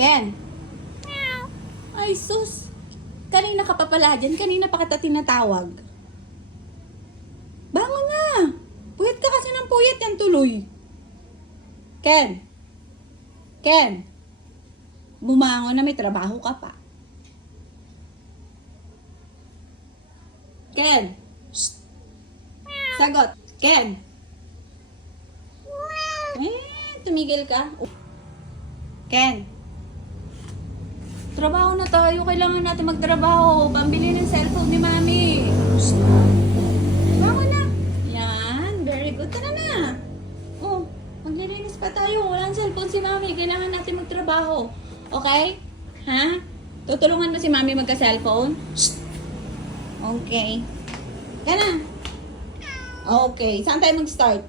Ken? Ay, sus. Kanina ka pa pala dyan. Kanina pa kita tinatawag. Bangon na. Puyat ka kasi ng puyat yan tuloy. Ken? Ken? Bumangon na, may trabaho ka pa. Ken? Shh. Sagot. Ken? Tumigil ka. Ken? Trabaho na tayo. Kailangan natin magtrabaho. Pambili ng cellphone ni Mami. Shh. Bangon na. Yan. Very good. Tara na. Oh, maglilinis pa tayo. Walang cellphone si Mami. Kailangan natin magtrabaho. Okay? Ha? Tutulungan mo si Mami magka-cellphone? Shh. Okay. Yan na. Okay. Saan tayo mag-start?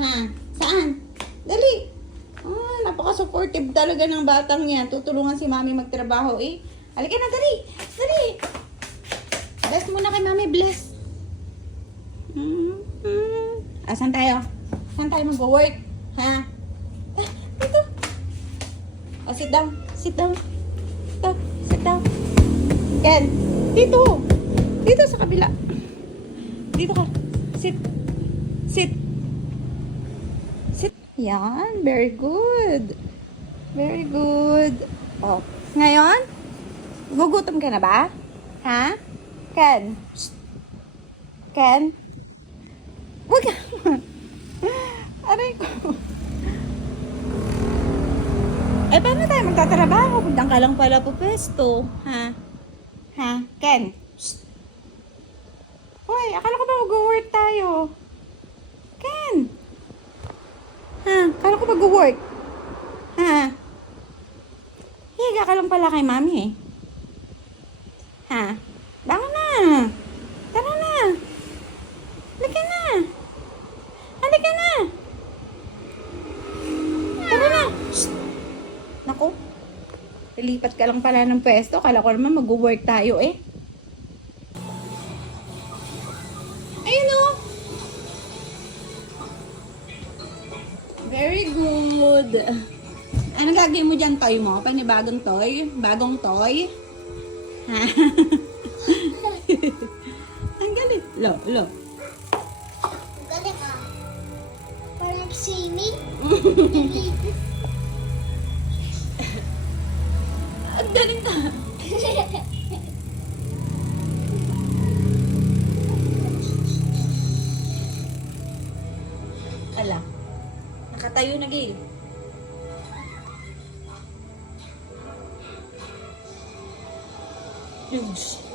Ha? Saan? Dali. Napaka-supportive talaga ng batang yan. Tutulungan si Mami magtrabaho eh. Halika na, dali. Dali. Bless muna kay Mami, bless. Saan tayo? Saan tayo mag-work? Ha? Dito. Oh, sit down. Sit down. Dito. Sit down. Ken, dito. Dito sa kabila. Dito ka. Sit. Sit. Sit. Yan. Very good. Very good. Oh. Ngayon, gugutom ka na ba? Ha? Ken? Ken? Huwag ka. Aray ko. Eh, paano tayo magtatrabaho? Pagdang ka lang pala po pwesto. Ha? Ha? Ken? Hoy, akala ko ba mag-work tayo? Ken? Ha? Akala ko mag-work? Ha? Higa ka lang pala kay Mami eh. Ha? Bangon na. Tara na. Halika na. Halika na. Tara na. Shh. Naku. Lilipat ka lang pala ng pwesto. Akala ko naman mag-work tayo eh. Ayun o. Very good. Anong gagawin mo dyan, toy mo? Panibagong toy? Bagong toy? Ha? Ang galing. Lo. Ang galing ah. Parang nag-swimming. Ang galing ka. Ala. Nakatayo na, Gail. Huge.